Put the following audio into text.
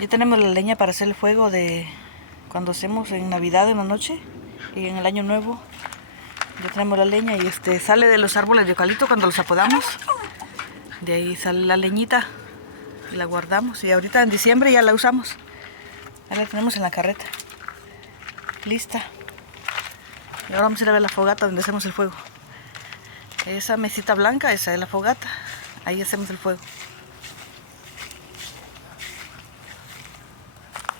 Ya tenemos la leña para hacer el fuego de cuando hacemos en Navidad en la noche y en el Año Nuevo. Ya tenemos la leña y sale de los árboles de eucalipto cuando los apodamos. De ahí sale la leñita y la guardamos. Y ahorita en diciembre ya la usamos. Ya la tenemos en la carreta. Lista. Y ahora vamos a ir a ver la fogata donde hacemos el fuego. Esa mesita blanca, esa es la fogata. Ahí hacemos el fuego.